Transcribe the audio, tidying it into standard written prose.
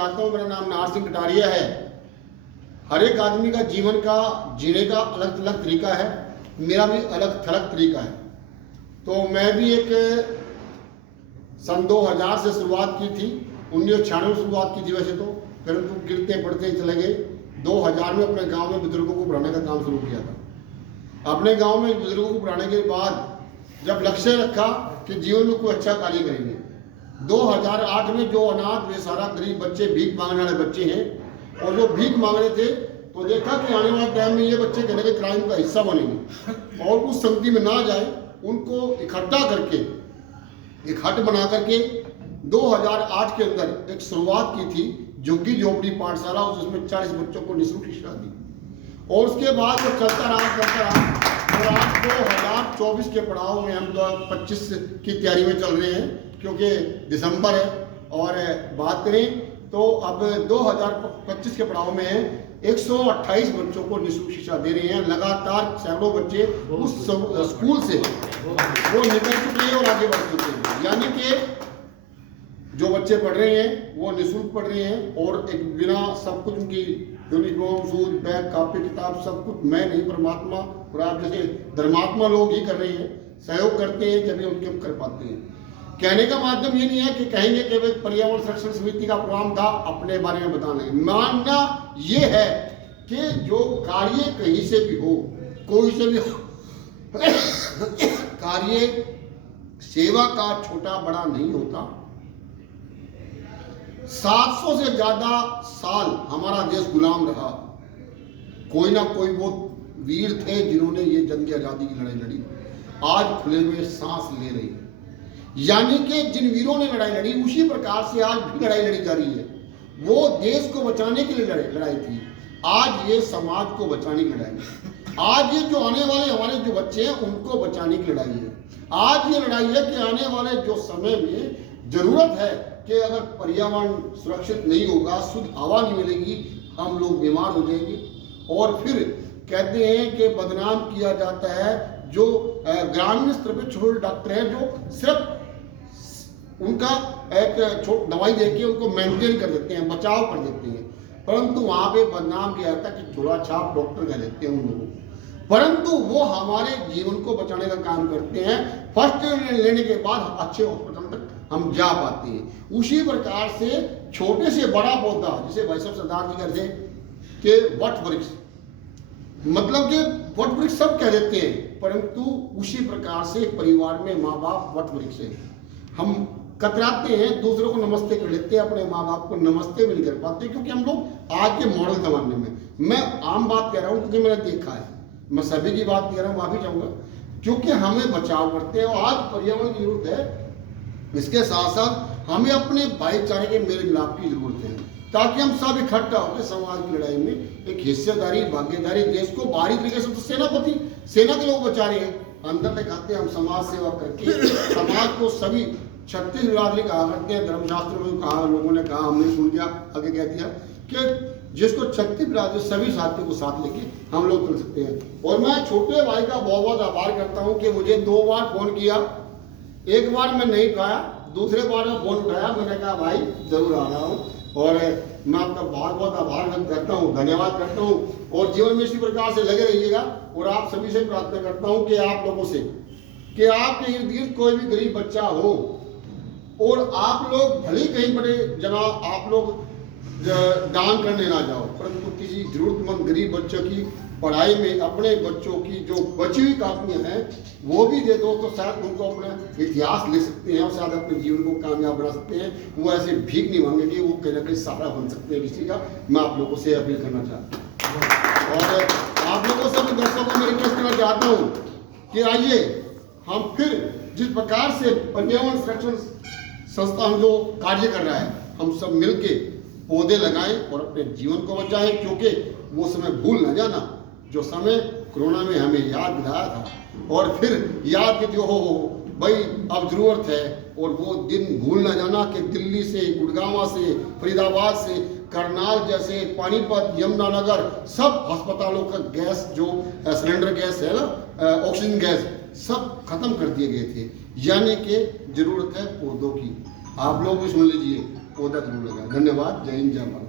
चाहता हूँ। मेरा नाम नार सिंह कटारिया है। हर एक आदमी का जीवन का जीने का अलग अलग तरीका है, मेरा भी अलग थलग तरीका है। तो मैं भी एक सन 2000 से शुरुआत की थी, 1996 में शुरुआत की थी वैसे तो, परंतु गिरते पड़ते ही चले गए। 2000 में अपने गांव में बुजुर्गों को पढ़ाने का काम शुरू किया था। अपने गांव में बुजुर्गों को पढ़ाने के बाद जब लक्ष्य रखा कि जीवन में कोई अच्छा कार्य करेंगे, 2008 में जो अनाथ बेसहारा गरीब बच्चे, भीख मांगने वाले बच्चे हैं, और जो भीख मांग रहे थे, तो देखा कि आने वाले टाइम में ये बच्चे कहने के क्राइम का हिस्सा बनेंगे और उस संगति में ना जाए, उनको इकट्ठा करके एक हट बना करके 2008 के अंदर एक शुरुआत की थी झुग्गी झोपड़ी पाठशाला, उसमें 40 बच्चों को निःशुल्क शिक्षा दी। और उसके बाद वो चलता रहा और आज 2024 के पड़ाव में हम 2025 की तैयारी में चल रहे हैं, क्योंकि दिसंबर है। और बात करें तो अब 2025 के पड़ाव में 128 बच्चों को निःशुल्क शिक्षा दे रहे हैं। लगातार सैकड़ों बच्चे उस स्कूल से वो निकल चुके हैं और आगे बढ़ चुके हैं। यानी कि जो बच्चे पढ़ रहे हैं वो निःशुल्क पढ़ रहे हैं, और एक बिना सब कुछ उनकी यूनिफॉर्म, शूज, बैग, कापी, किताब सब कुछ मैं नहीं, परमात्मा और आप जैसे धर्मात्मा लोग ही कर रहे हैं, सहयोग करते हैं, जब उनके हम कर पाते हैं। कहने का माध्यम ये नहीं है कि कहेंगे कि भाई पर्यावरण संरक्षण समिति का प्रोग्राम था, अपने बारे में बताना। मानना ये है कि जो कार्य कहीं से भी हो, कोई से भी कार्य सेवा का छोटा बड़ा नहीं होता। 700 से ज्यादा साल हमारा देश गुलाम रहा, कोई ना कोई वो वीर थे जिन्होंने ये जंग आजादी की लड़ाई लड़ी, आज खुले में सांस ले रही है। यानी कि जिन वीरों ने लड़ाई लड़ी, उसी प्रकार से आज भी लड़ाई लड़ी जा रही है। वो देश को बचाने के लिए लड़ाई थी, आज ये समाज को बचाने की लड़ाई है। आज ये जो आने वाले हमारे जो बच्चे हैं उनको बचाने की लड़ाई है। आज ये लड़ाई है कि आने वाले जो समय में जरूरत है कि अगर पर्यावरण सुरक्षित नहीं होगा, शुद्ध हवा नहीं मिलेगी, हम लोग बीमार हो जाएंगे। और फिर कहते हैं कि बदनाम किया जाता है जो ग्रामीण स्तर पर छोटे डॉक्टर हैं, जो सिर्फ उनका एक दवाई देके उनको मेंटेन कर देते हैं, बचाव कर देते हैं, परंतु वहां पे बदनाम किया जाता है कि झोला छाप डॉक्टर कह देते हैं उन लोगों को। परंतु वो हमारे जीवन को बचाने का काम करते हैं। फर्स्ट लेने के बाद अच्छे हॉस्पिटल तक हम जा पाते हैं। उसी प्रकार से छोटे से बड़ा पौधा, जिसे भाई साहब सरदार जी कहते कि वट वृक्ष, मतलब कि वट वृक्ष सब कह देते हैं, परंतु उसी प्रकार से परिवार में माँ बाप वट वृक्ष है। हम कतराते हैं, दूसरों को नमस्ते कर लेते हैं, अपने माँ बाप को नमस्ते भी नहीं कर पाते, क्योंकि हम लोग आज के मॉडल जमाने में, मैं आम बात कह रहा हूँ क्योंकि मैंने देखा है, मैं सभी की बात कह रहा हूँ, माफी चाहूंगा, क्योंकि हमें बचाव करते हैं। और आज पर्यावरण की जरूरत है, इसके साथ साथ हमें अपने भाईचारे के मेल मिलाप की जरूरत है, ताकि हम सब इकट्ठा होकर समाज की लड़ाई में एक हिस्सेदारी, भागीदारी, देश को बाहरी तरीके से तो सेना के लोग बचा रहे हैं, अंदर तक आते हैं हम समाज सेवा करके समाज को सभी 36 बिरादरी कहा करते हैं, धर्मशास्त्र में कहा, लोगों ने कहा, हमने सुन लिया, आगे कह दिया कि जिसको 36 बिरादरी सभी साथियों को साथ लेके हम लोग चल सकते हैं। और मैं छोटे भाई का बहुत बहुत आभार करता हूँ कि मुझे 2 बार फोन किया, एक बार मैं नहीं पाया, दूसरे बार मैं फोन उठाया, मैंने कहा भाई जरूर आ रहा हूँ। और मैं आपका बहुत बहुत आभार व्यक्त करता हूँ, धन्यवाद करता हूँ। और जीवन में इसी प्रकार से लगे रहिएगा। और आप सभी से प्रार्थना करता हूँ कि आप लोगों से, कि आपके इर्द गिर्द कोई भी गरीब बच्चा हो, और आप लोग भले ही कहीं बड़े जगह आप लोग दान करने ना जाओ, परंतु किसी जरूरतमंद गरीब बच्चों की पढ़ाई में अपने बच्चों की जो बची हुई कापियां हैं वो भी दे दो, तो शायद उनको अपना इतिहास लिख सकते हैं और शायद अपने जीवन को कामयाब बना सकते हैं। वो ऐसे भीख नहीं मांगेंगे, वो कहीं ना कहीं सहारा बन सकते हैं किसी का। मैं आप लोगों से अपील करना चाहता हूँ, और आप लोगों से भी दर्शकों को मैं रिक्वेस्ट करना चाहता हूँ कि आइए हम फिर जिस प्रकार से पर्यावरण संरक्षण संस्थान जो कार्य कर रहा है, हम सब मिलके पौधे लगाएं और अपने जीवन को बचाएं, क्योंकि वो समय भूल न जाना जो समय कोरोना में हमें याद दिलाया था, और फिर याद कि जो हो भाई अब जरूरत है। और वो दिन भूल न जाना कि दिल्ली से, गुड़गांव से, फरीदाबाद से, करनाल जैसे, पानीपत, यमुनानगर, सब अस्पतालों का गैस जो सिलेंडर गैस है ना, ऑक्सीजन गैस, सब खत्म कर दिए गए थे। यानी कि जरूरत है पौधों की। आप लोग भी सुन लीजिए, पौधा जरूर लगाएं। धन्यवाद। जय हिंद, जय भारत।